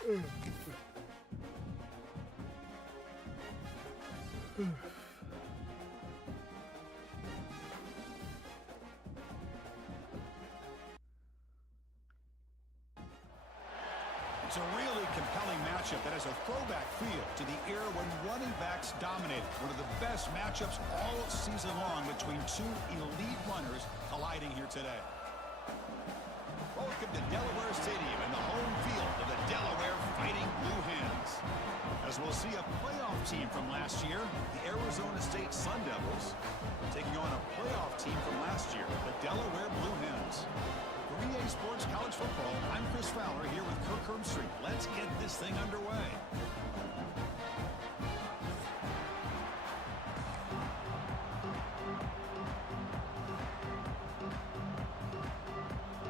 It's a really compelling matchup that has a throwback feel to the era when running backs dominated. One of the best matchups all season long between two elite runners colliding here today. Welcome to Delaware Stadium and the home field of the Delaware Fighting Blue Hens. As we'll see a playoff team from last year, the Arizona State Sun Devils, taking on a playoff team from last year, the Delaware Blue Hens. For EA Sports College Football, I'm Chris Fowler here with Kirk Herbstreit. Let's get this thing underway.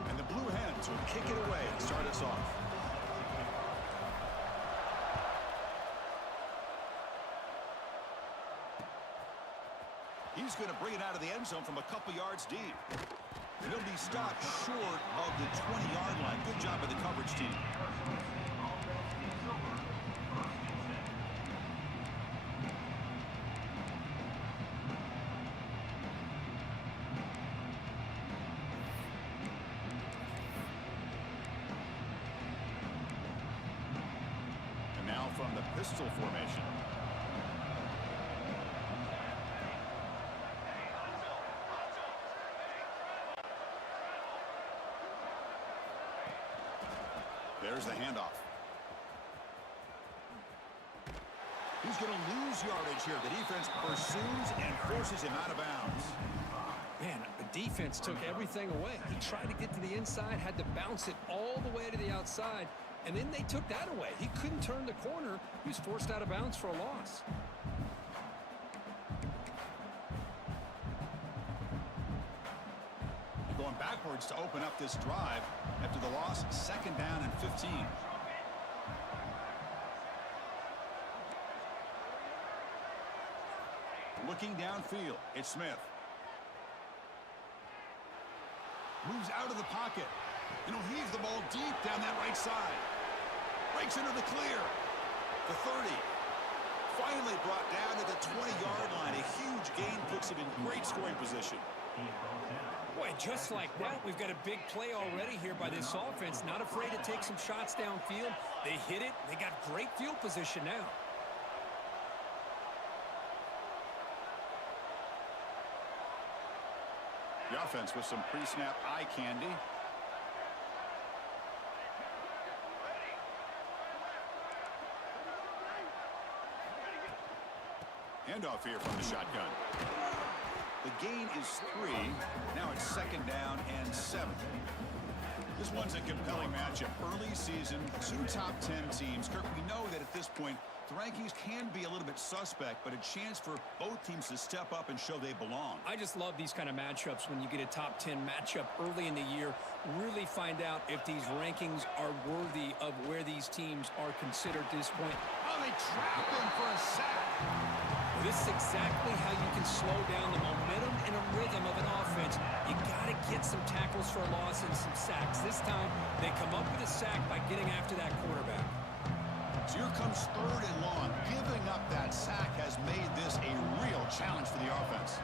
And the Blue Hens will kick it away to start us off. He's going to bring it out of the end zone from a couple yards deep. He'll be stopped short of the 20-yard line. Good job by the coverage team. And now from the pistol formation. There's the handoff. He's going to lose yardage here. The defense pursues and forces him out of bounds. Man, the defense took everything away. He tried to get to the inside, had to bounce it all the way to the outside, and then they took that away. He couldn't turn the corner. He was forced out of bounds for a loss. Going backwards to open up this drive after the loss, 2nd down and 15. Looking downfield, it's Smith. Moves out of the pocket, and he'll heave the ball deep down that right side. Breaks into the clear. The 30. Finally brought down to the 20-yard line. A huge gain puts him in great scoring position. Boy, just like that, we've got a big play already here by this offense. Not afraid to take some shots downfield. They hit it. They got great field position now. The offense with some pre-snap eye candy. Handoff here from the shotgun. The gain is 3. Now it's 2nd down and 7. This one's a compelling matchup. Early season, 2 top 10 teams. Kirk, we know that at this point, the rankings can be a little bit suspect, but a chance for both teams to step up and show they belong. I just love these kind of matchups when you get a top 10 matchup early in the year. Really find out if these rankings are worthy of where these teams are considered at this point. Oh, they trap him for a sack. This is exactly how you can slow down the momentum and a rhythm of an offense. You got to get some tackles for a loss and some sacks. This time, they come up with a sack by getting after that quarterback. So here comes 3rd and long. Giving up that sack has made this a real challenge for the offense.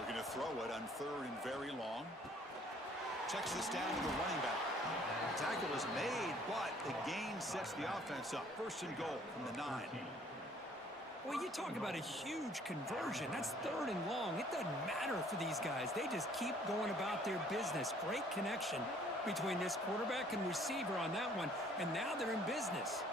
Looking to throw it on 3rd and very long. Checks this down to the running back. The tackle is made, but the gain sets the offense up. 1st and goal from the 9. Well, you talk about a huge conversion. That's 3rd and long. It doesn't matter for these guys. They just keep going about their business. Great connection between this quarterback and receiver on that one, and now they're in business.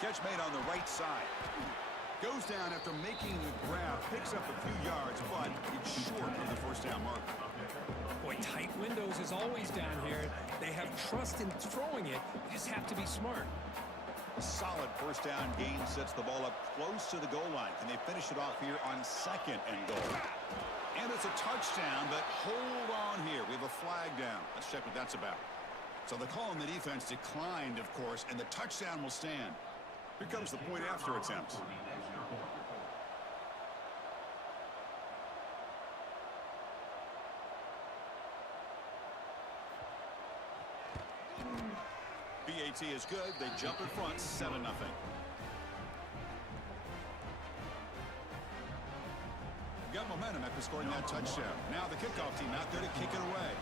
Catch made on the right side. Goes down after making the grab, picks up a few yards, but it's short of the 1st down mark. Boy, tight windows is always down here. They have trust in throwing it. You just have to be smart. A solid first down gain sets the ball up close to the goal line. Can they finish it off here on 2nd and goal? And it's a touchdown, but hold on here. We have a flag down. Let's check what that's about. So the call on the defense declined, of course, and the touchdown will stand. Here comes the point after attempt. BAT is good. They jump in front, 7-0. Got momentum after scoring that touchdown. Now the kickoff team out there to kick it away.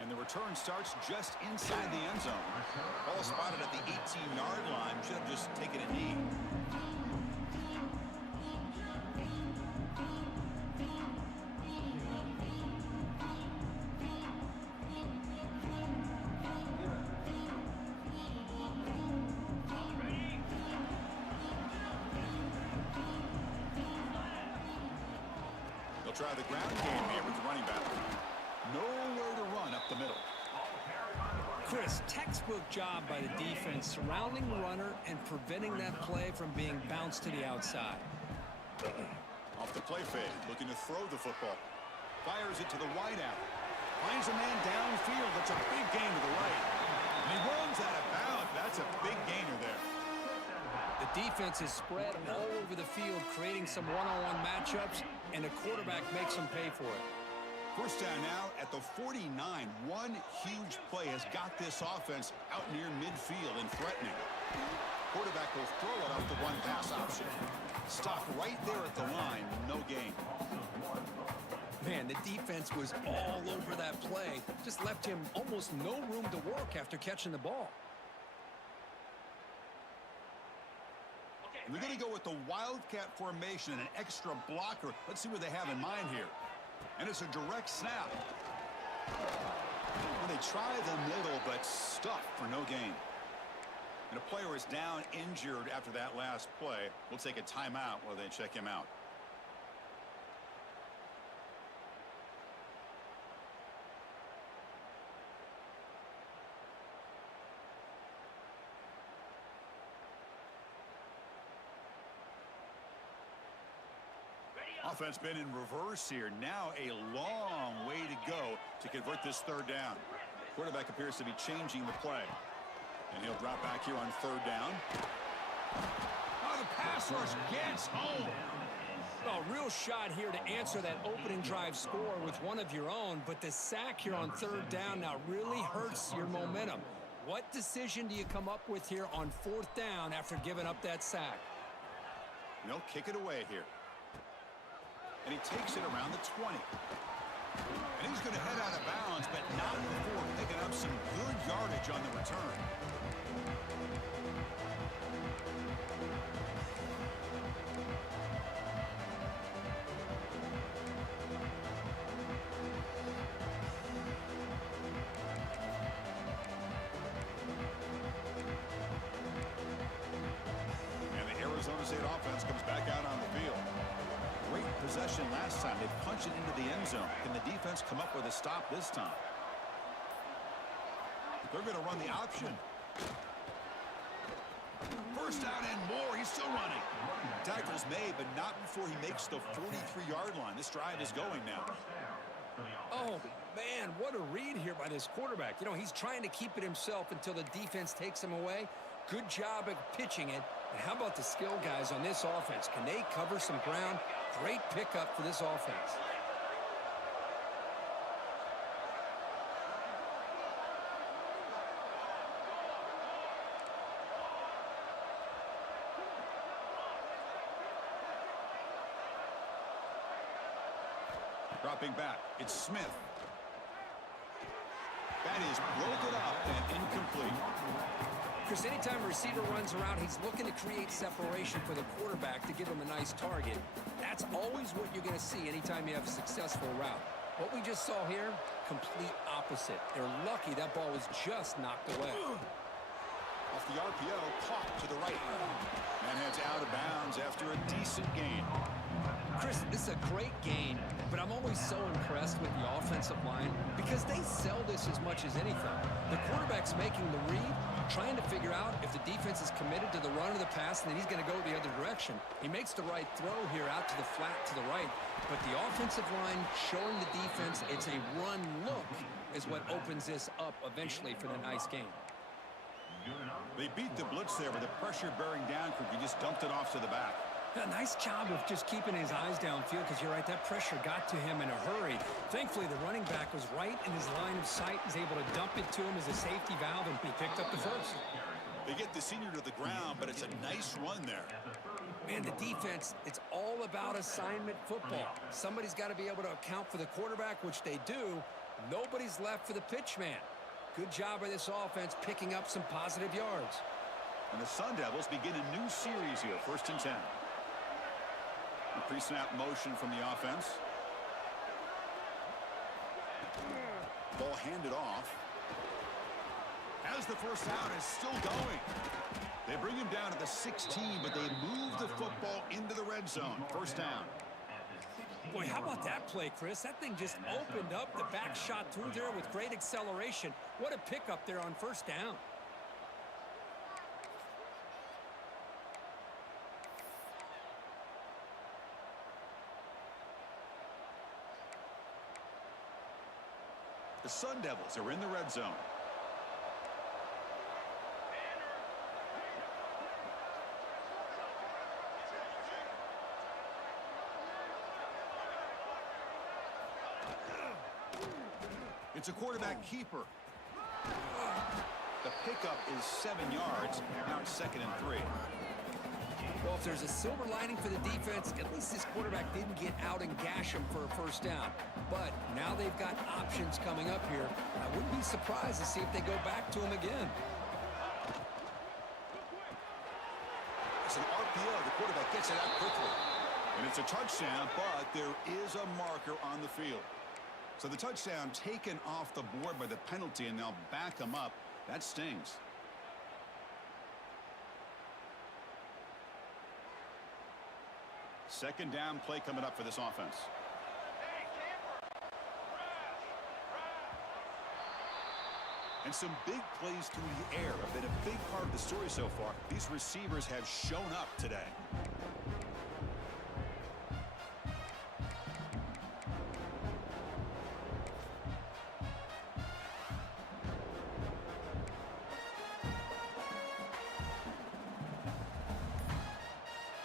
And the return starts just inside the end zone. Ball spotted at the 18-yard line. Should have just taken a knee. Try the ground game here with the running back. Nowhere to run up the middle. Chris, textbook job by the defense surrounding the runner and preventing that play from being bounced to the outside. Off the play fade, looking to throw the football. Fires it to the wide out. Finds a man downfield. That's a big gain to the right. And he runs out of bounds. That's a big gainer there. The defense is spread all over the field, creating some one-on-one matchups, and the quarterback makes them pay for it. First down now at the 49. One huge play has got this offense out near midfield and threatening. Quarterback will throw it off the one pass option. Stop right there at the line. No gain. Man, the defense was all over that play. Just left him almost no room to work after catching the ball. And they're going to go with the Wildcat formation and an extra blocker. Let's see what they have in mind here. And it's a direct snap. Well, they try the middle, but stuffed for no gain. And a player is down injured after that last play. We'll take a timeout while they check him out. Offense been in reverse here. Now a long way to go to convert this third down. Quarterback appears to be changing the play. And he'll drop back here on third down. Oh, the pass rush gets home. A real shot here to answer that opening drive score with one of your own, but the sack here on third down now really hurts your momentum. What decision do you come up with here on fourth down after giving up that sack? And they'll kick it away here. And he takes it around the 20. And he's going to head out of bounds, but not before picking up some good yardage on the return. And the Arizona State offense comes back out on the field. Great possession last time. They punched it into the end zone. Can the defense come up with a stop this time? They're going to run the option. First down and more. He's still running. Tackle's made, but not before he makes the 43-yard line. This drive is going now. Oh, man, what a read here by this quarterback. You know, he's trying to keep it himself until the defense takes him away. Good job at pitching it. And how about the skill guys on this offense? Can they cover some ground? Great pickup for this offense. Dropping back, it's Smith. That is broken up and incomplete. Chris, anytime a receiver runs around, he's looking to create separation for the quarterback to give him a nice target. That's always what you're going to see anytime you have a successful route. What we just saw here, complete opposite. They're lucky that ball was just knocked away. Off the RPO, caught to the right. And heads out of bounds after a decent gain. Chris, this is a great game, but I'm always so impressed with the offensive line because they sell this as much as anything. The quarterback's making the read, trying to figure out if the defense is committed to the run or the pass, and then he's going to go the other direction. He makes the right throw here out to the flat to the right, but the offensive line showing the defense it's a run look is what opens this up eventually for the nice game. They beat the blitz there with the pressure bearing down. He just dumped it off to the back. A nice job of just keeping his eyes downfield because you're right, that pressure got to him in a hurry. Thankfully, the running back was right in his line of sight, was able to dump it to him as a safety valve, and he picked up the first. They get the senior to the ground, but it's a nice run there. Man, the defense, it's all about assignment football. Somebody's got to be able to account for the quarterback, which they do. Nobody's left for the pitch man. Good job by this offense picking up some positive yards. And the Sun Devils begin a new series here, 1st and 10. A pre-snap motion from the offense. Ball handed off. As the first down is still going. They bring him down at the 16, but they move the football into the red zone. 1st down. Boy, how about that play, Chris? That thing just opened up. The back shot through there with great acceleration. What a pickup there on 1st down. The Sun Devils are in the red zone. It's a quarterback keeper. The pickup is 7 yards. Now it's 2nd and 3. Well, if there's a silver lining for the defense, at least this quarterback didn't get out and gash him for a 1st down. But now they've got options coming up here. I wouldn't be surprised to see if they go back to him again. It's an RPO. The quarterback gets it out quickly. And it's a touchdown, but there is a marker on the field. So the touchdown taken off the board by the penalty, and they'll back him up. That stings. Second down play coming up for this offense. And some big plays through the air have been a big part of the story so far. These receivers have shown up today.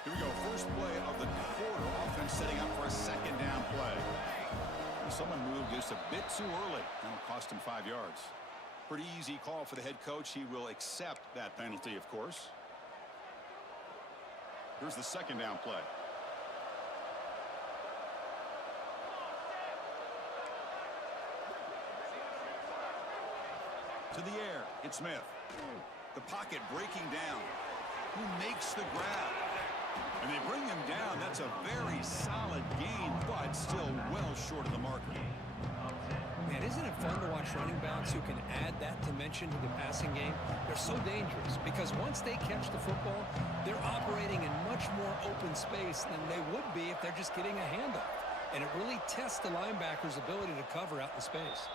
Here we go. First play of the quarter. Offense setting up for a 2nd down play. Someone moved just a bit too early. That'll cost him 5 yards. Pretty easy call for the head coach. He will accept that penalty, of course. Here's the 2nd down play. To the air. It's Smith. The pocket breaking down. Who makes the grab? And they bring him down. That's a very solid gain, but still well short of the marker. Man, isn't it fun to watch running backs who can add that dimension to the passing game? They're so dangerous because once they catch the football, they're operating in much more open space than they would be if they're just getting a handoff. And it really tests the linebacker's ability to cover out in space.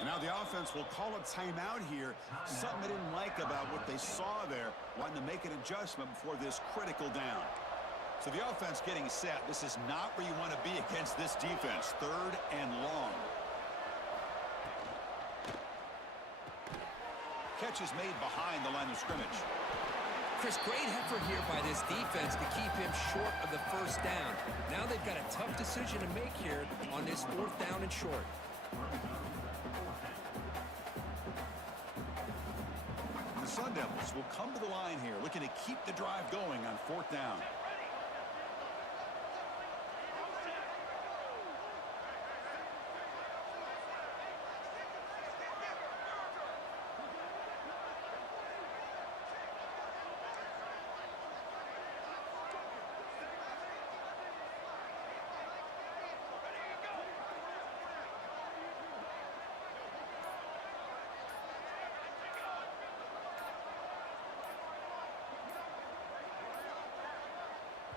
And now the offense will call a timeout here. Something they didn't like about what they saw there. Wanting to make an adjustment before this critical down. So the offense getting set. This is not where you want to be against this defense. 3rd and long. Catch is made behind the line of scrimmage. Chris, great effort here by this defense to keep him short of the 1st down. Now they've got a tough decision to make here on this 4th down and short. The Sun Devils will come to the line here, looking to keep the drive going on 4th down.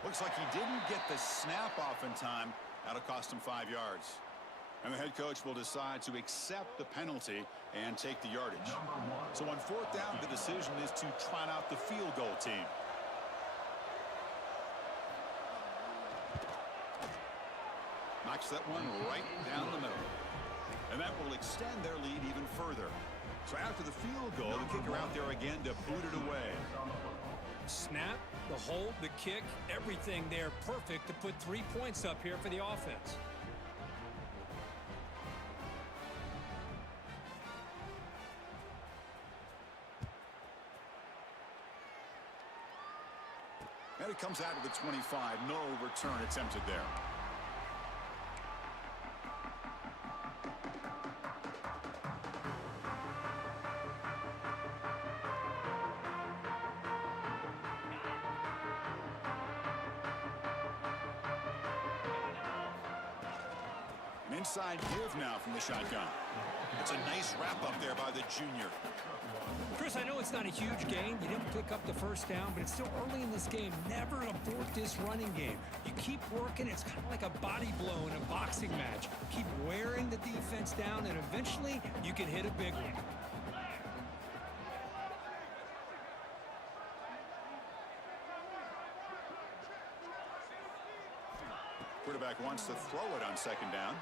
Looks like he didn't get the snap off in time. That'll cost him 5 yards. And the head coach will decide to accept the penalty and take the yardage. So on 4th down, the decision is to trot out the field goal team. Knocks that one right down the middle. And that will extend their lead even further. So after the field goal, the kicker out there again to boot it away. Snap, the hold, the kick, everything there perfect to put 3 points up here for the offense. And it comes out of the 25. No return attempted there. An inside give now from the shotgun. It's a nice wrap up there by the junior. Chris, I know it's not a huge gain. You didn't pick up the first down, but it's still early in this game. Never abort this running game. You keep working. It's kind of like a body blow in a boxing match. Keep wearing the defense down, and eventually you can hit a big one. Quarterback wants to throw it on 2nd down.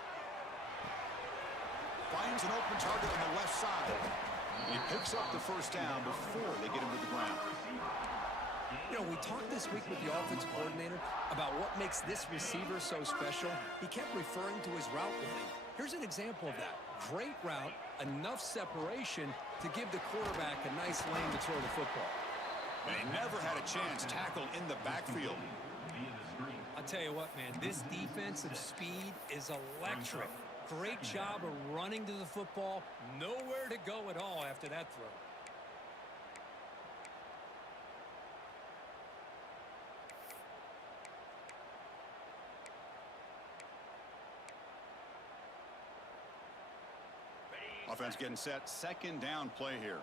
Finds an open target on the left side. And he picks up the first down before they get him to the ground. You know, we talked this week with the offensive coordinator about what makes this receiver so special. He kept referring to his route running. Here's an example of that. Great route, enough separation to give the quarterback a nice lane to throw the football. And he never had a chance tackled in the backfield. I'll tell you what, man, this defensive speed is electric. Great job of running to the football. Nowhere to go at all after that throw. Offense getting set. 2nd down play here.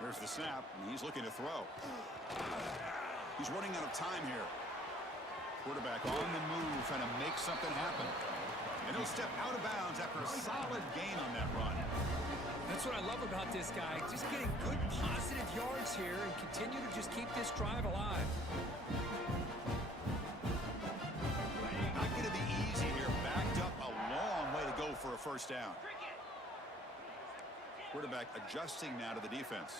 Here's the snap, and he's looking to throw. He's running out of time here. Quarterback on the move, trying to make something happen. And he'll step out of bounds after a solid gain on that run. That's what I love about this guy. Just getting good, positive yards here and continue to just keep this drive alive. Not going to be easy here. Backed up a long way to go for a first down. Quarterback adjusting now to the defense.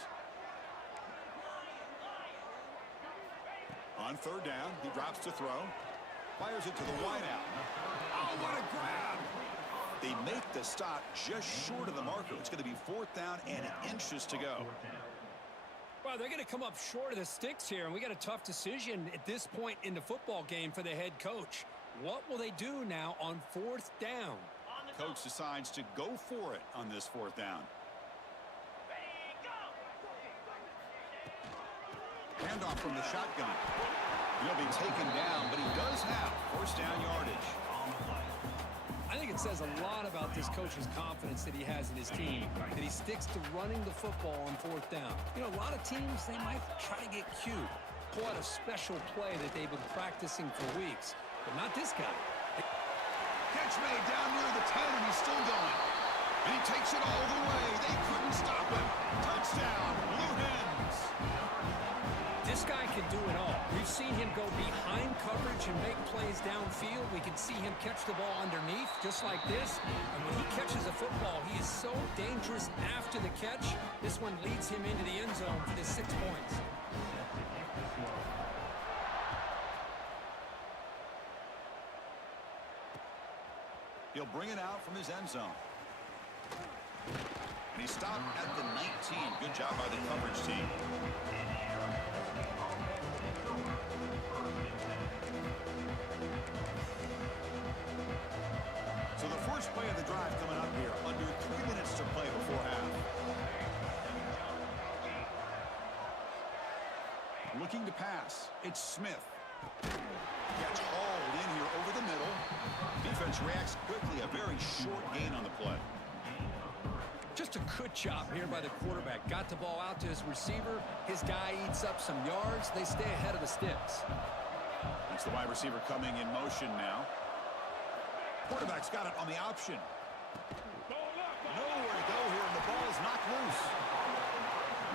On 3rd down, he drops to throw. Fires it to the wideout. Oh, what a grab! They make the stop just short of the marker. It's going to be 4th down and inches to go. Well, they're going to come up short of the sticks here, and we got a tough decision at this point in the football game for the head coach. What will they do now on 4th down? Coach decides to go for it on this 4th down. Handoff from the shotgun. He'll be taken down, but he does have 1st down yardage. I think it says a lot about this coach's confidence that he has in his team, that he sticks to running the football on 4th down. You know, a lot of teams, they might try to get cute, pull out a special play that they've been practicing for weeks, but not this guy. Catch made down near the 10, and he's still going. And he takes it all the way. They couldn't stop him. Touchdown, Blue Hens. This guy can do it all. We've seen him go behind coverage and make plays downfield. We can see him catch the ball underneath, just like this. And when he catches a football, he is so dangerous after the catch. This one leads him into the end zone for the 6 points. He'll bring it out from his end zone. And he stopped at the 19. Good job by the coverage team. So the first play of the drive coming up here. Under 3 minutes to play before half. Looking to pass. It's Smith. Gets hauled in here over the middle. Defense reacts quickly. A very short gain on the play. Just a Good job here by the quarterback. Got the ball out to his receiver. His guy eats up some yards. They stay ahead of the sticks. It's the wide receiver coming in motion now. Quarterback's got it on the option. Nowhere to go here, and the ball is knocked loose.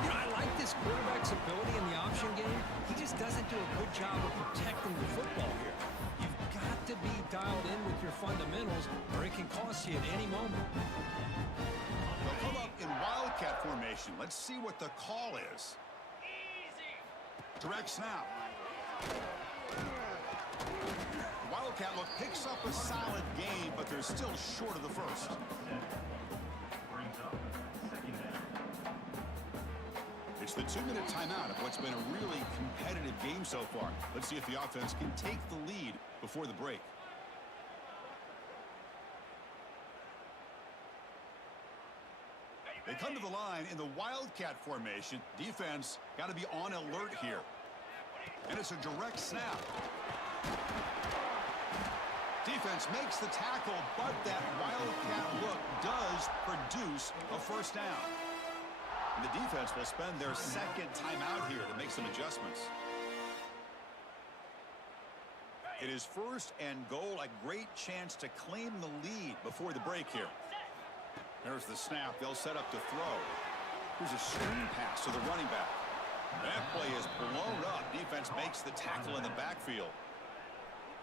You know, I like this quarterback's ability in the option game. He just doesn't do a good job of protecting the football here. You've got to be dialed in with your fundamentals, or it can cost you at any moment. They'll come up in wildcat formation. Let's see what the call is. Direct snap. Wildcat look picks up a solid game, but they're still short of the first. It's the 2-minute timeout of what's been a really competitive game so far. Let's see if the offense can take the lead before the break. They come to the line in the wildcat formation. Defense got to be on alert here. And it's a direct snap. Defense makes the tackle, but that wildcat look does produce a first down. And the defense will spend their second timeout here to make some adjustments. It is first and goal, a great chance to claim the lead before the break here. There's the snap. They'll set up to throw. Here's a screen pass to the running back. That play is blown up. Defense makes the tackle in the backfield.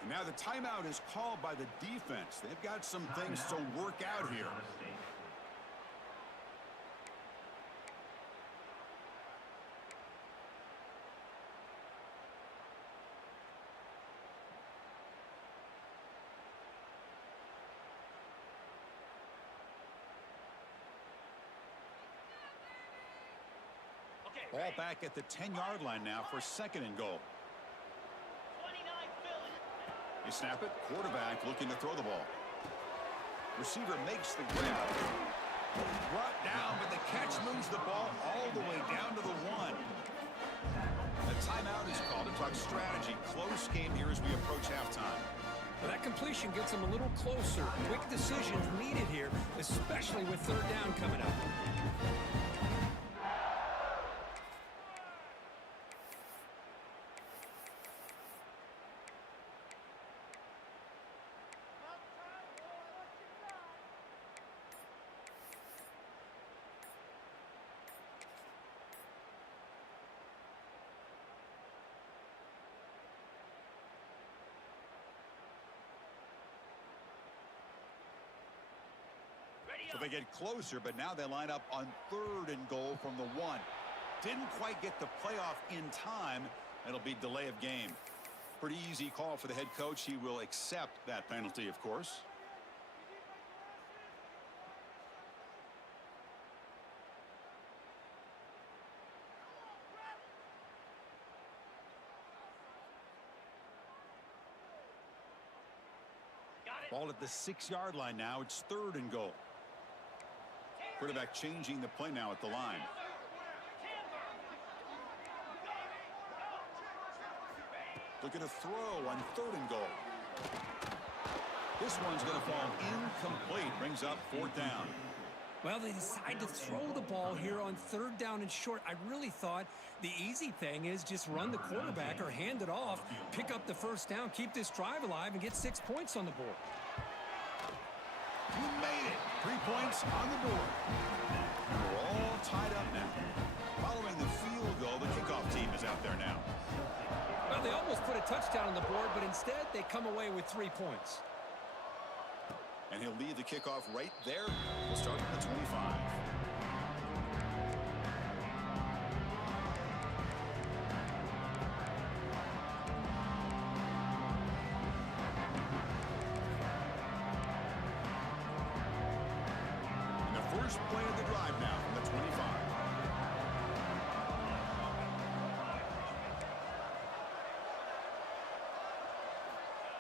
And now the timeout is called by the defense. They've got some things to work out here. Ball back at the 10-yard line now for second and goal. You snap it. Quarterback looking to throw the ball. Receiver makes the grab. Brought down, but the catch moves the ball all the way down to the 1. A timeout is called to talk strategy. Close game here as we approach halftime. Well, that completion gets them a little closer. Quick decisions needed here, especially with third down coming up. So they get closer, but now they line up on third and goal from the 1. Didn't quite get the playoff in time. It'll be delay of game. Pretty easy call for the head coach. He will accept that penalty, of course. Ball at the 6-yard line now. It's third and goal. Quarterback changing the play now at the line. Looking to throw on third and goal. This one's going to fall incomplete. Brings up fourth down. Well, they decide to throw the ball here on third down and short. I really thought the easy thing is just run the quarterback or hand it off, pick up the first down, keep this drive alive, and get 6 points on the board. You made it. 3 points on the board. And we're all tied up now. Following the field goal, the kickoff team is out there now. Well, they almost put a touchdown on the board, but instead they come away with 3 points. And he'll lead the kickoff right there. We'll start at the 25. And the first play of the drive now from the 25.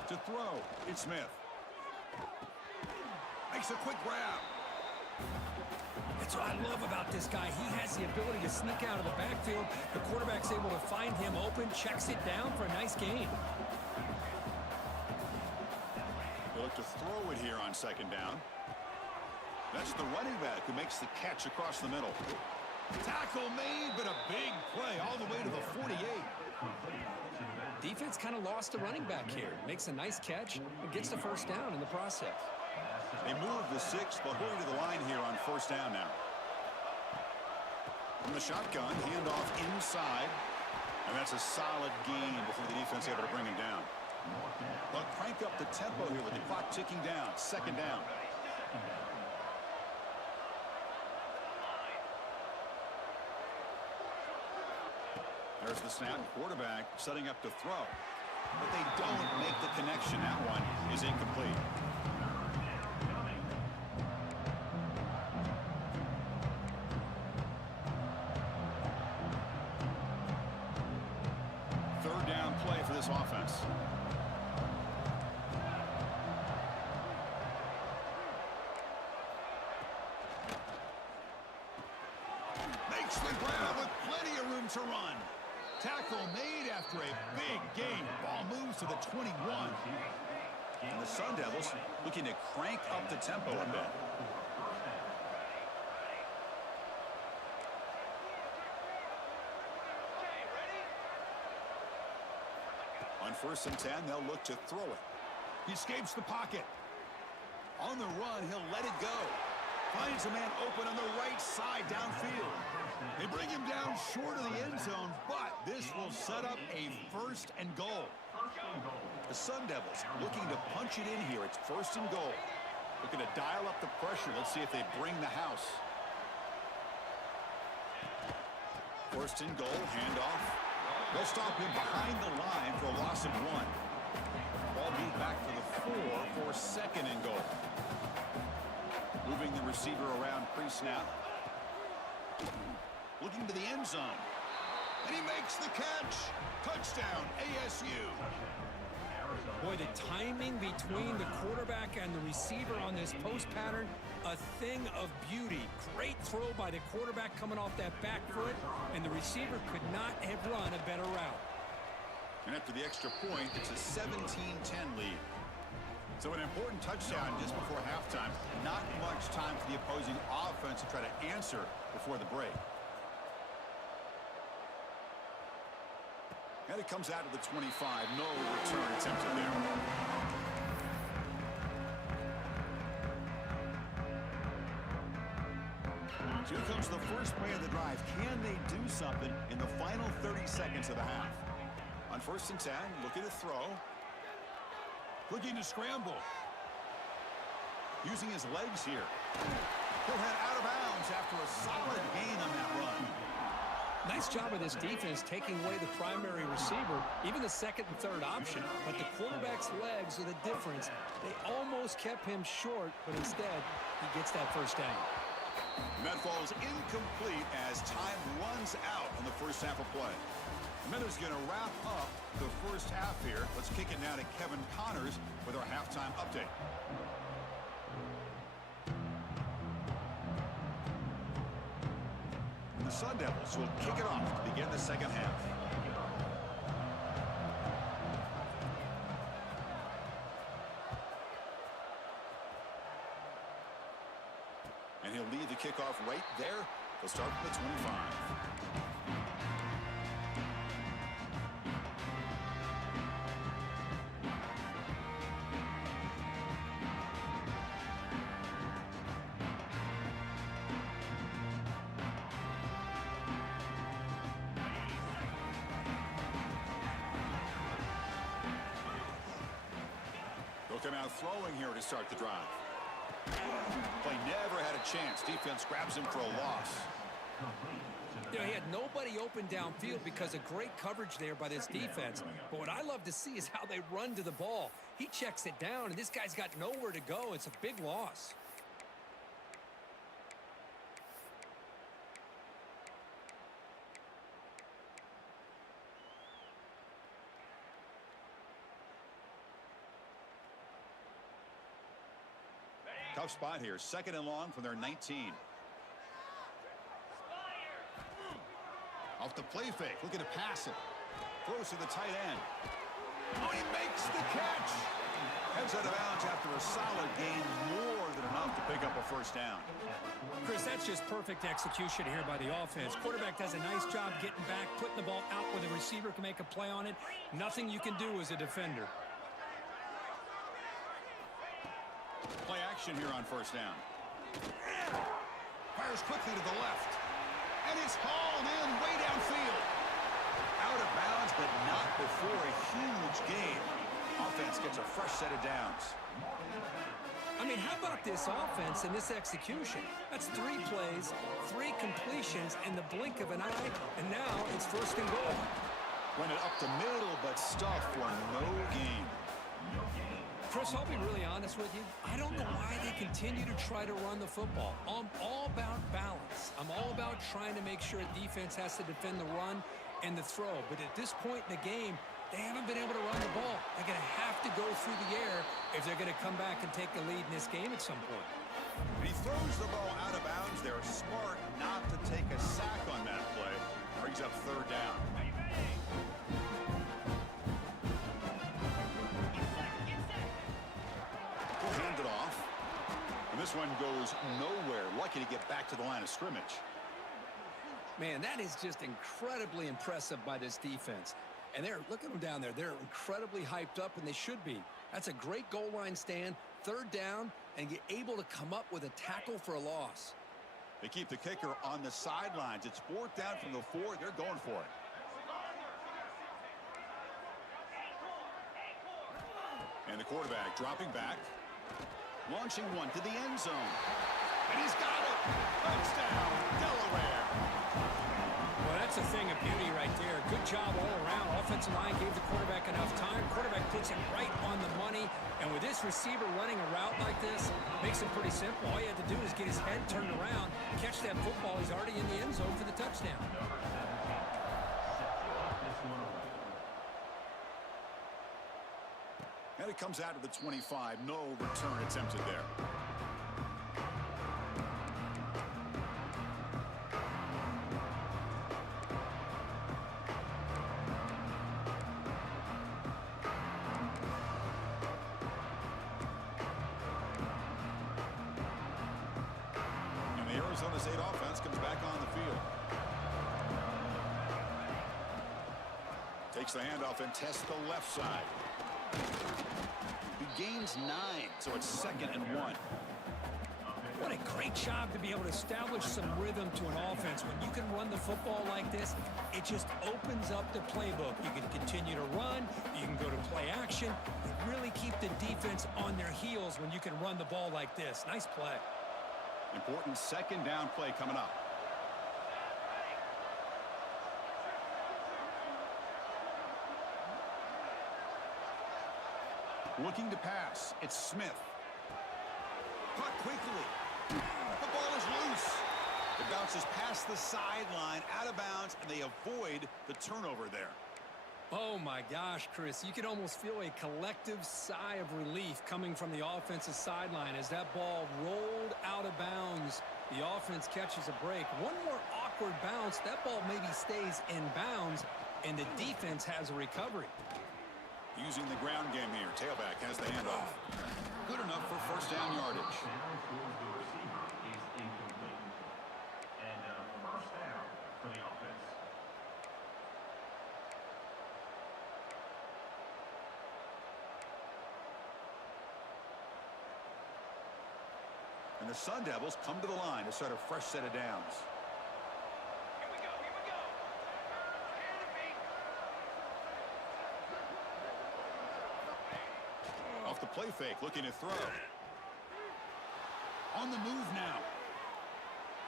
To throw, it's Smith. Makes a quick grab. That's what I love about this guy. He has the ability to sneak out of the backfield. The quarterback's able to find him open, checks it down for a nice gain. They look to throw it here on second down. The That's the running back who makes the catch across the middle. Tackle made, but a big play all the way to the 48. Defense kind of lost the running back here. Makes a nice catch and gets the first down in the process. They move the 6th, but hurry to the line here on first down now. From the shotgun, handoff inside. And that's a solid gain before the defense able to bring him down. But crank up the tempo here with the clock ticking down. Second down. There's the snap. Quarterback setting up to throw. But they don't make the connection. That one is incomplete. Third down play for this offense. Makes the grab with plenty of room to run. Tackle made after a big gain. Ball moves to the 21. And the Sun Devils looking to crank up the tempo a bit. On 1st and 10, they'll look to throw it. He escapes the pocket. On the run, he'll let it go. Finds a man open on the right side downfield. They bring him down short of the end zone, but this will set up a 1st and goal. The Sun Devils looking to punch it in here. It's 1st and goal. Looking to dial up the pressure. Let's see if they bring the house. 1st and goal, handoff. They'll stop him behind the line for a loss of 1. Ball beat back to the 4 for 2nd and goal. Moving the receiver around pre-snap. Looking to the end zone. And he makes the catch. Touchdown, ASU. Boy, the timing between the quarterback and the receiver on this post pattern, a thing of beauty. Great throw by the quarterback coming off that back foot, and the receiver could not have run a better route. And after the extra point, it's a 17-10 lead. So an important touchdown just before halftime. Not much time for the opposing offense to try to answer before the break. And it comes out of the 25. No return attempted there. So here comes the first play of the drive. Can they do something in the final 30 seconds of the half? On 1st and 10, looking to throw. Looking to scramble. Using his legs here. He'll head out of bounds after a solid gain on that run. Nice job of this defense taking away the primary receiver, even the 2nd and 3rd option. But the quarterback's legs are the difference. They almost kept him short, but instead, he gets that first down. And that falls incomplete as time runs out in the first half of play. Miller's going to wrap up the first half here. Let's kick it now to Kevin Connors with our halftime update. The Sun Devils will kick it off to begin the second half. And he'll lead the kickoff right there. They'll start from the 25. Come out throwing here to start the drive. Play never had a chance. Defense grabs him for a loss. You know, he had nobody open downfield because of great coverage there by this defense. But what I love to see is how they run to the ball. He checks it down, and this guy's got nowhere to go. It's a big loss. Tough spot here. 2nd and long from their 19. Off the play fake. Looking to pass it. Throws to the tight end. Oh, he makes the catch. Heads out of bounds after a solid gain. More than Enough to pick up a first down. Chris, that's just perfect execution here by the offense. Quarterback does a nice job getting back, putting the ball out where the receiver can make a play on it. Nothing you can do as a defender. Play action here on first down. Fires quickly to the left. And it's hauled in way downfield. Out of bounds, but not before a huge gain. Offense gets a fresh set of downs. I mean, how about this offense and this execution? That's 3 plays, 3 completions in the blink of an eye, and now it's first and goal. Went it up the middle, but stuffed for no gain. Chris, I'll be really honest with you. I don't know why they continue to try to run the football. I'm all about balance. I'm all about trying to make sure defense has to defend the run and the throw. But at this point in the game, they haven't been able to run the ball. They're going to have to go through the air if they're going to come back and take the lead in this game at some point. He throws the ball out of bounds. They're smart not to take a sack on that play. Brings up third down. He'll hand it off. And this one goes nowhere. Lucky to get back to the line of scrimmage. Man, that is just incredibly impressive by this defense. And look at them down there. They're incredibly hyped up, and they should be. That's a great goal line stand, third down, and get able to come up with a tackle for a loss. They keep the kicker on the sidelines. It's 4th down from the 4. They're going for it. And the quarterback dropping back. Launching one to the end zone. And he's got it. Touchdown, Delaware. Well, that's a thing of beauty right there. Good job all around. Offensive line gave the quarterback enough time. Quarterback puts it right on the money. And with this receiver running a route like this, makes it pretty simple. All you have to do is get his head turned around, catch that football. He's already in the end zone for the touchdown. And it comes out of the 25. No return attempted there. And the Arizona State offense comes back on the field. Takes the handoff and tests the left side. He gains 9, so it's 2nd and 1. What a great job to be able to establish some rhythm to an offense. When you can run the football like this, it just opens up the playbook. You can continue to run. You can go to play action. You really keep the defense on their heels when you can run the ball like this. Nice play. Important 2nd down play coming up. Looking to pass. It's Smith. Caught quickly. The ball is loose. It bounces past the sideline, out of bounds, and they avoid the turnover there. Oh, my gosh, Chris. You can almost feel a collective sigh of relief coming from the offensive sideline as that ball rolled out of bounds. The offense catches a break. One more awkward bounce. That ball maybe stays in bounds, and the defense has a recovery. Using the ground game here. Tailback has the handoff. Good enough for first down yardage. And the Sun Devils come to the line to start a fresh set of downs. Off the play fake, looking to throw. On the move now.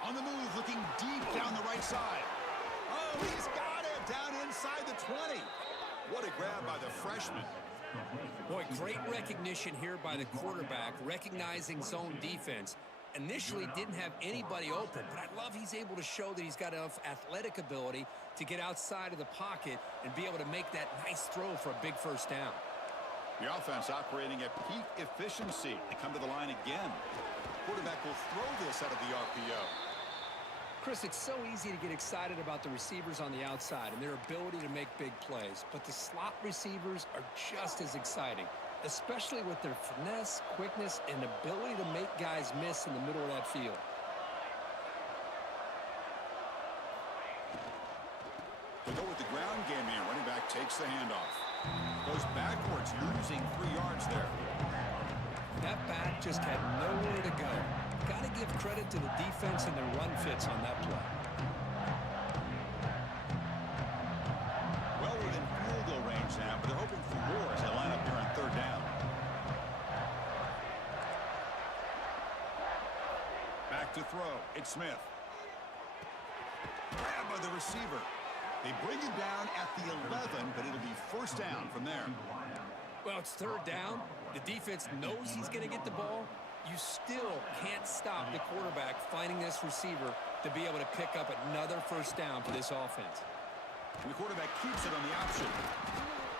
On the move, looking deep down the right side. Oh, he's got it down inside the 20. What a grab by the freshman. Boy, great recognition here by the quarterback, recognizing zone defense. Initially didn't have anybody open, but I love he's able to show that he's got enough athletic ability to get outside of the pocket and be able to make that nice throw for a big first down. The offense operating at peak efficiency. They come to the line again. Quarterback will throw this out of the RPO. Chris, it's so easy to get excited about the receivers on the outside and their ability to make big plays, but the slot receivers are just as exciting. especially with their finesse, quickness, and ability to make guys miss in the middle of that field. To go with the ground game here, running back takes the handoff. Goes backwards, losing 3 yards there. That back just had nowhere to go. Got to give credit to the defense and their run fits on that play. Well within field goal range now, but they're hoping for more as they line up here on 3rd down. Back to throw. It's Smith. Grab by the receiver. They bring him down at the 11, but it'll be 1st down from there. Well, it's 3rd down. The defense knows he's going to get the ball. You still can't stop the quarterback finding this receiver to be able to pick up another 1st down for this offense. And the quarterback keeps it on the option.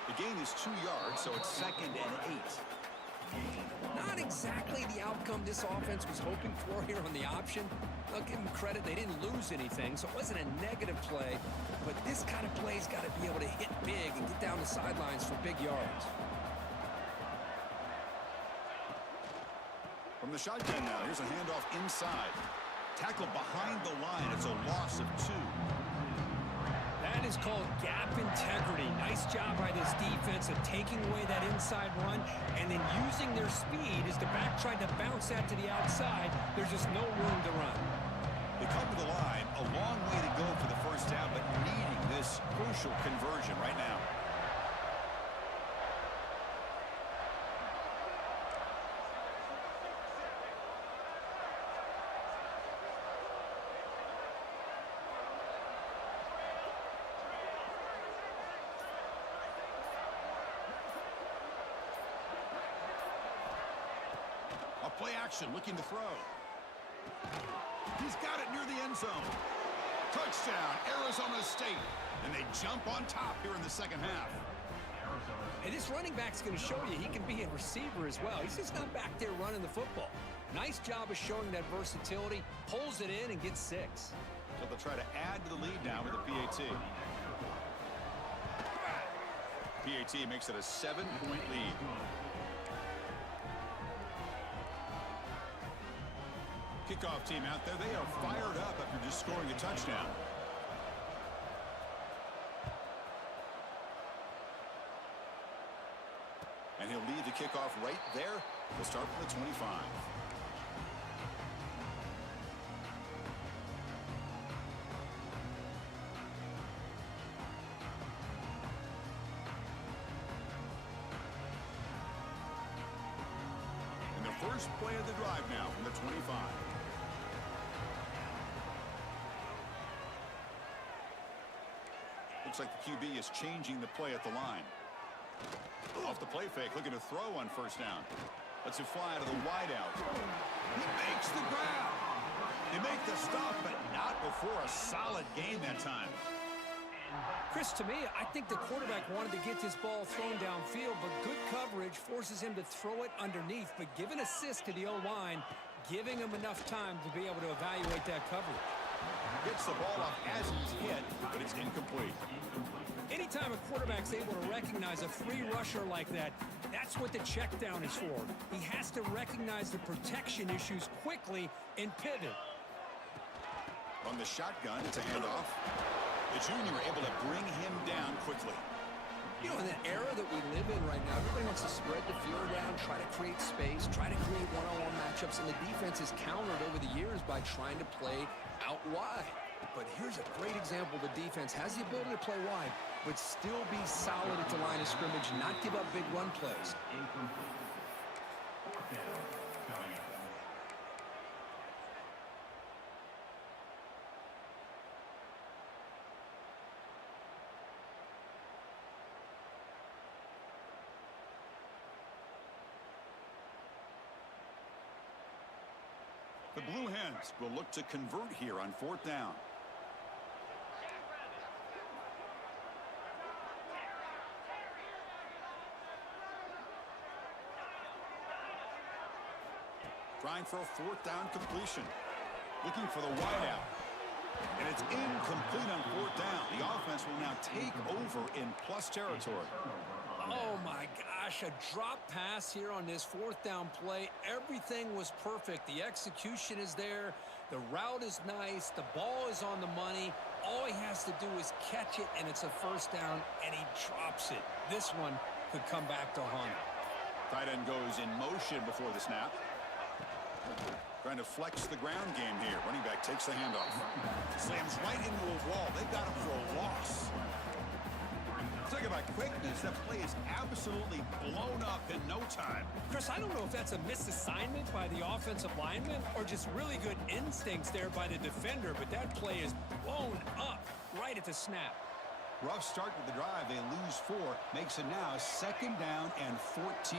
The gain is 2 yards, so it's 2nd and 8. Not exactly the outcome this offense was hoping for here on the option. I'll give them credit. They didn't lose anything, so it wasn't a negative play. But this kind of play's got to be able to hit big and get down the sidelines for big yards. From the shotgun now, here's a handoff inside. Tackle behind the line. It's a loss of 2. That is called gap integrity. Nice job by this defense of taking away that inside run and then using their speed as the back tried to bounce that to the outside. There's just no room to run. They come to the line. A long way to go for the 1st down, but needing this crucial conversion right now. Play action, looking to throw. He's got it near the end zone. Touchdown, Arizona State. And they jump on top here in the 2nd half. And this running back's going to show you he can be a receiver as well. He's just not back there running the football. Nice job of showing that versatility. Pulls it in and gets 6. So they'll try to add to the lead now with the PAT. PAT makes it a 7-point lead. Kickoff team out there. They are fired up after just scoring a touchdown. And he'll lead the kickoff right there. We'll start from the 25. And the first play of the drive now from the 25. Looks like the QB is changing the play at the line. Off the play fake, looking to throw on 1st down. Lets it fly to the wideout. He makes the grab. They make the stop, but not before a solid gain that time. Chris, to me, I think the quarterback wanted to get this ball thrown downfield, but good coverage forces him to throw it underneath. But give an assist to the O-line, giving him enough time to be able to evaluate that coverage. Gets the ball off as he's hit, but it's incomplete. Anytime a quarterback's able to recognize a free rusher like that, that's what the check down is for. He has to recognize the protection issues quickly and pivot. On the shotgun, it's a handoff. The junior able to bring him down quickly. You know, in the era that we live in right now, everybody wants to spread the field around, try to create space, try to create one-on-one matchups, and the defense has countered over the years by trying to play out wide. But here's a great example. The defense has the ability to play wide, but still be solid at the line of scrimmage, not give up big run plays. The Blue Hens will look to convert here on 4th down. Trying for a 4th down completion. Looking for the wideout. And it's incomplete on 4th down. The offense will now take over in plus territory. Oh, my gosh, a drop pass here on this fourth down play. Everything was perfect. The execution is there. The route is nice. The ball is on the money. All he has to do is catch it, and it's a first down, and he drops it. This one could come back to haunt him. Tight end goes in motion before the snap. Trying to flex the ground game here. Running back takes the handoff. Slams right into a wall. They've got him for a loss. Talking about quickness, that play is absolutely blown up in no time. Chris, I don't know if that's a misassignment by the offensive lineman or just really good instincts there by the defender, but that play is blown up right at the snap. Rough start to the drive. They lose 4. Makes it now 2nd down and 14.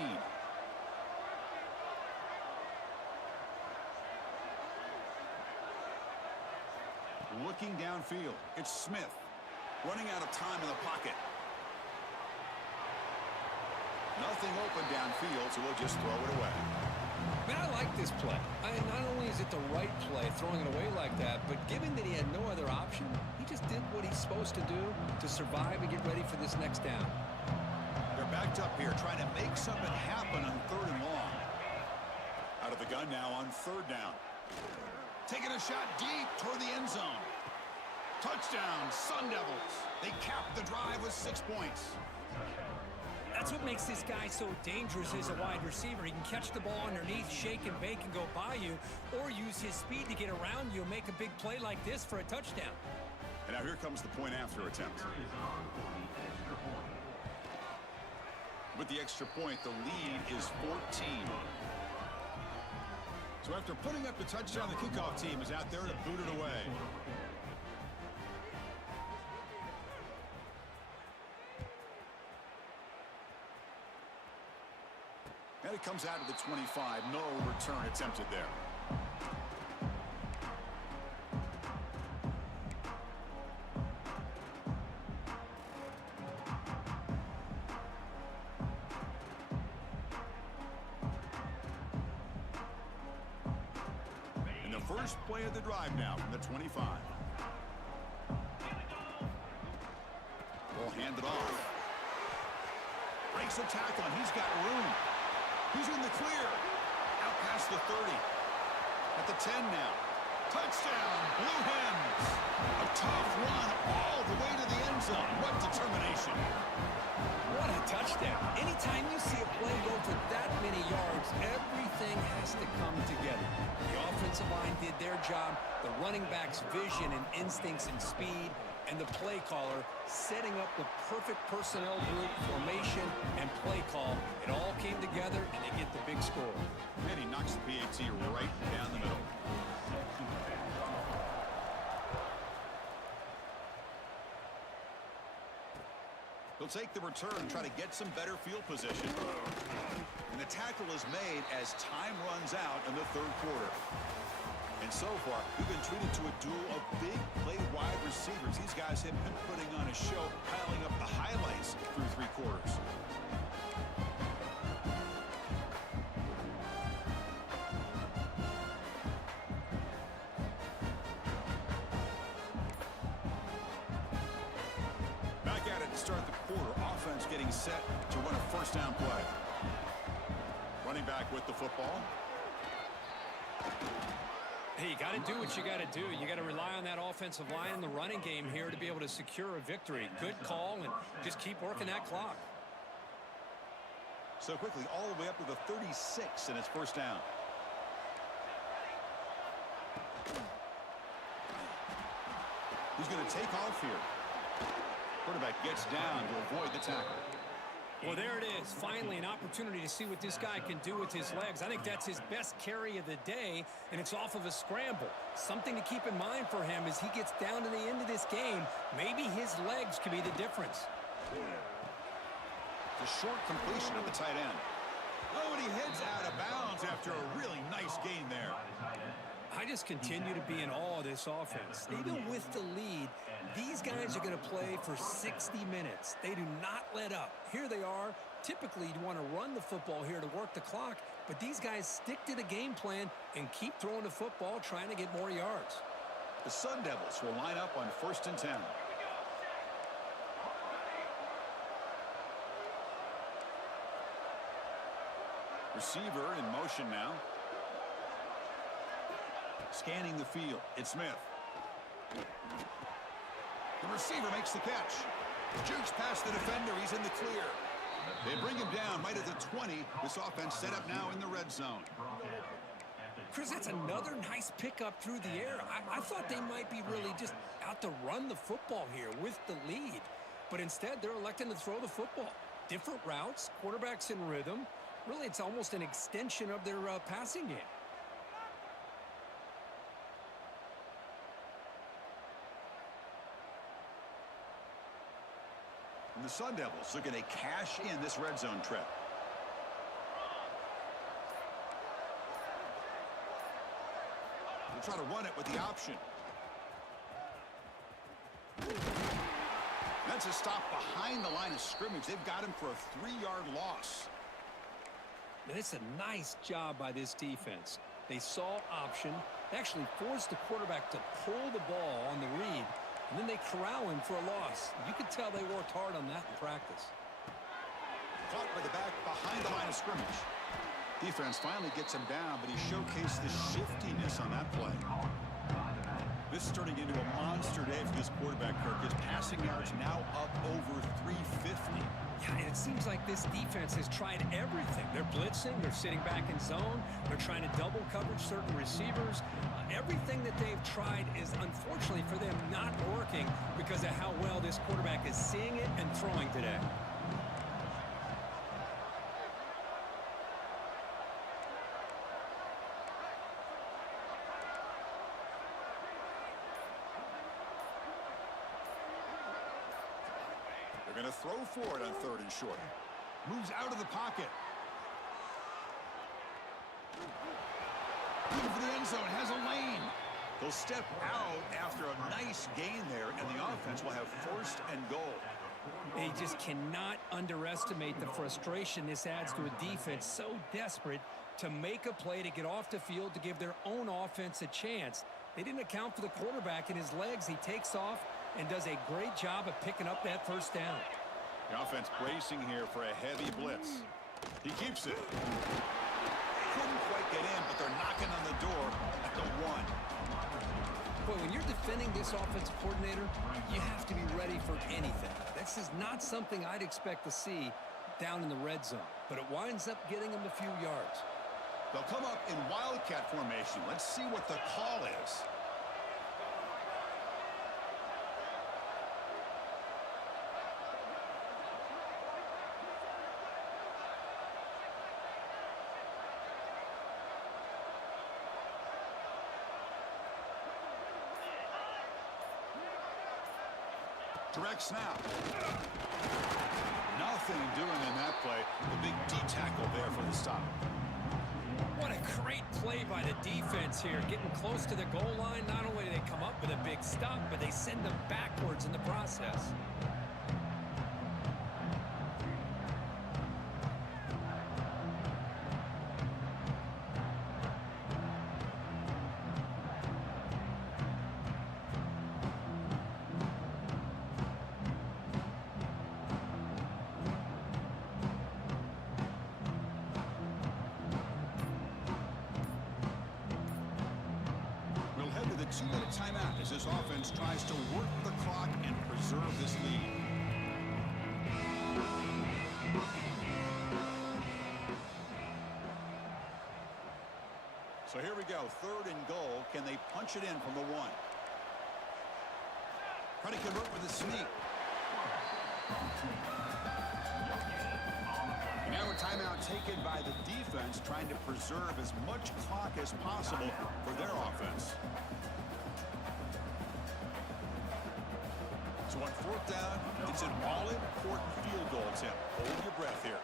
Looking downfield, it's Smith. Running out of time in the pocket. Nothing open downfield, so we'll just throw it away. Man, I like this play. Not only is it the right play, throwing it away like that, but given that he had no other option, he just did what he's supposed to do to survive and get ready for this next down. They're backed up here, trying to make something happen on 3rd and long. Out of the gun now on 3rd down. Taking a shot deep toward the end zone. Touchdown, Sun Devils. They cap the drive with 6 points. That's what makes this guy so dangerous as a wide receiver. He can catch the ball underneath, shake and bake and go by you, or use his speed to get around you and make a big play like this for a touchdown. And now here comes the point after attempt. With the extra point, the lead is 14. So after putting up the touchdown, the kickoff team is out there to boot it away. And it comes out to the 25. No return attempted there. And the first play of the drive now from the 25. Ball handed off. Breaks a tackle, and he's got room. He's in the clear. Out past the 30. At the 10 now. Touchdown, Blue Hens. A tough run all the way to the end zone. What determination. What a touchdown. Anytime you see a play go for that many yards, everything has to come together. The offensive line did their job. The running back's vision and instincts and speed. And the play caller setting up the perfect personnel group, formation, and play call. It all came together, and they get the big score. And he knocks the PAT right down the middle. He'll take the return and try to get some better field position. And the tackle is made as time runs out in the 3rd quarter. And so far, we've been treated to a duel of big play wide receivers. These guys have been putting on a show, piling up the highlights through 3 quarters. Back at it to start the quarter. Offense getting set to run a first down play. Running back with the football. Hey, you got to do what you got to do. You got to rely on that offensive line in the running game here to be able to secure a victory. Good call, and just keep working that clock. So quickly, all the way up to the 36, and it's first down. He's going to take off here. Quarterback gets down to avoid the tackle. Well, there it is. Finally, an opportunity to see what this guy can do with his legs. I think that's his best carry of the day, and it's off of a scramble. Something to keep in mind for him as he gets down to the end of this game. Maybe his legs could be the difference. The short completion of the tight end. Oh, and he heads out of bounds after a really nice gain there. I just continue to be in awe of this offense. Even with the lead, these guys are going to play for 60 minutes. They do not let up. Here they are. Typically, you want to run the football here to work the clock, but these guys stick to the game plan and keep throwing the football, trying to get more yards. The Sun Devils will line up on 1st and 10. Receiver in motion now. Scanning the field. It's Smith. The receiver makes the catch. Jukes past the defender. He's in the clear. They bring him down right at the 20. This offense set up now in the red zone. Chris, that's another nice pickup through the air. I thought they might be really just out to run the football here with the lead. But instead, they're electing to throw the football. Different routes, quarterbacks in rhythm. Really, it's almost an extension of their passing game. And the Sun Devils looking to cash in this red zone trip. They'll try to run it with the option. That's a stop behind the line of scrimmage. They've got him for a 3-yard loss. And it's a nice job by this defense. They saw option. They actually forced the quarterback to pull the ball on the read, and then they corral him for a loss. You could tell they worked hard on that in practice. Caught by the back behind the line of scrimmage. Defense finally gets him down, but he showcased the shiftiness on that play. This is turning into a monster day for this quarterback, Kirk. His passing yards now up over 350. Yeah, and it seems like this defense has tried everything. They're blitzing, they're sitting back in zone, they're trying to double coverage certain receivers. Everything that they've tried is, unfortunately for them, not working because of how well this quarterback is seeing it and throwing today. They're going to throw for it on 3rd and short. Moves out of the pocket. Looking for the end zone. Has a lane. They'll step out after a nice gain there, and the offense will have 1st and goal. They just cannot underestimate the frustration this adds to a defense so desperate to make a play to get off the field to give their own offense a chance. They didn't account for the quarterback and his legs. He takes off and does a great job of picking up that 1st down. The offense bracing here for a heavy blitz. He keeps it. Couldn't quite get in, but they're knocking on the door at the 1. Boy, when you're defending this offensive coordinator, you have to be ready for anything. This is not something I'd expect to see down in the red zone, but it winds up getting them a few yards. They'll come up in wildcat formation. Let's see what the call is. Direct snap. Nothing doing in that play. The big D tackle there for the stop. What a great play by the defense here. Getting close to the goal line, not only do they come up with a big stop, but they send them backwards in the process. A 2-minute timeout as this offense tries to work the clock and preserve this lead. So here we go, 3rd and goal. Can they punch it in from the 1? Trying to convert with a sneak. And now a timeout taken by the defense, trying to preserve as much clock as possible for their offense. So on 4th down, it's an all-important field goal attempt. Hold your breath here.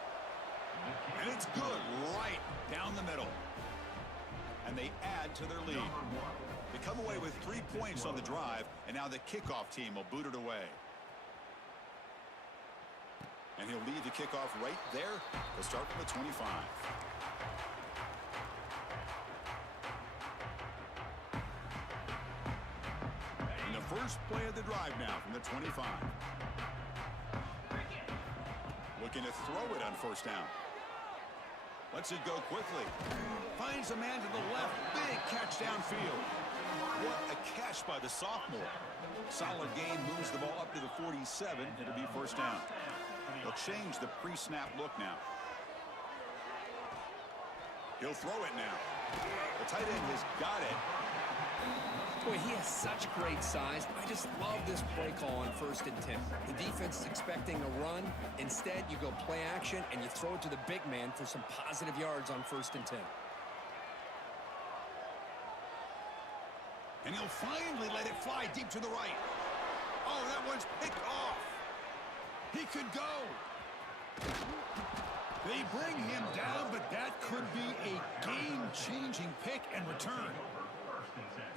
And it's good right down the middle. And they add to their lead. They come away with 3 points on the drive, and now the kickoff team will boot it away. And he'll lead the kickoff right there. They'll start from the 25. And the first play of the drive now from the 25. Looking to throw it on 1st down. Lets it go quickly. Finds a man to the left. Big catch downfield. What a catch by the sophomore. Solid game, moves the ball up to the 47. It'll be first down. They'll change the pre-snap look now. He'll throw it now. The tight end has got it. Boy, he has such great size. I just love this play call on 1st and 10. The defense is expecting a run. Instead, you go play action, and you throw it to the big man for some positive yards on 1st and 10. And he'll finally let it fly deep to the right. Oh, that one's picked off. He could go. They bring him down, but that could be a game-changing pick and return.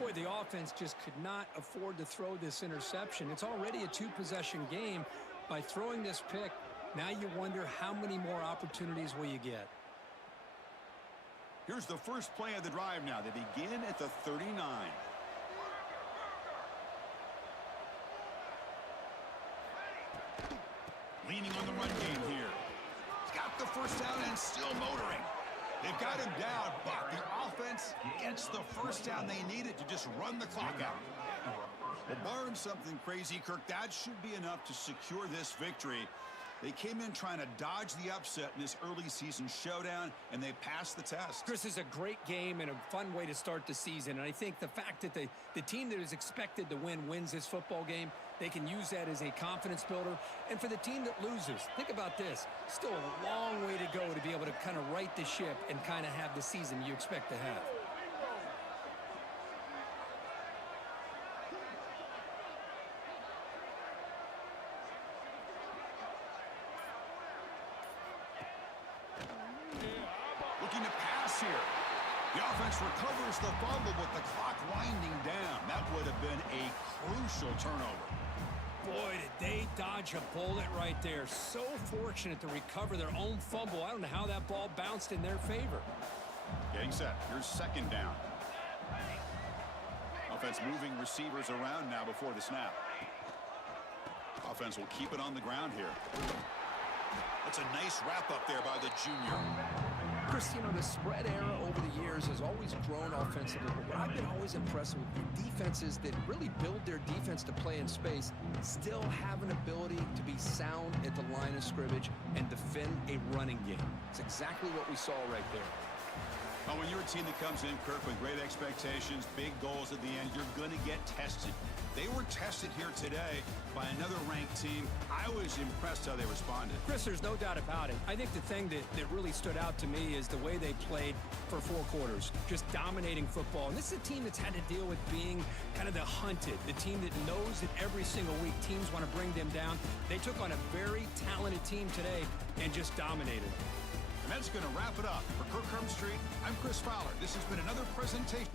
Boy, the offense just could not afford to throw this interception. It's already a 2-possession game. By throwing this pick, now you wonder how many more opportunities will you get. Here's the first play of the drive now. They begin at the 39. Leaning on the run game here. He's got the first down and still motoring. They've got him down, but the offense gets the first down they needed to just run the clock out. Well, barring something crazy, Kirk, that should be enough to secure this victory. They came in trying to dodge the upset in this early season showdown, and they passed the test. Chris, is a great game and a fun way to start the season. And I think the fact that the team that is expected to win wins this football game, they can use that as a confidence builder. And for the team that loses, think about this. Still a long way to go to be able to kind of right the ship and kind of have the season you expect to have. Looking to pass here. The offense recovers the fumble with the clock winding down. That would have been a crucial turnover. Boy, did they dodge a bullet right there. So fortunate to recover their own fumble. I don't know how that ball bounced in their favor. Getting set. Here's second down. Offense moving receivers around now before the snap. Offense will keep it on the ground here. That's a nice wrap up there by the junior. Chris, you know, the spread era over the years has always grown offensively, but what I've been always impressed with defenses that really build their defense to play in space still have an ability to be sound at the line of scrimmage and defend a running game. It's exactly what we saw right there. Oh, when you're a team that comes in, Kirk, with great expectations, big goals at the end, you're going to get tested. They were tested here today by another ranked team. I was impressed how they responded. Chris, there's no doubt about it. I think the thing that really stood out to me is the way they played for 4 quarters, just dominating football. And this is a team that's had to deal with being kind of the hunted, the team that knows that every single week teams want to bring them down. They took on a very talented team today and just dominated. And that's going to wrap it up. For Kirk Street, I'm Chris Fowler. This has been another presentation.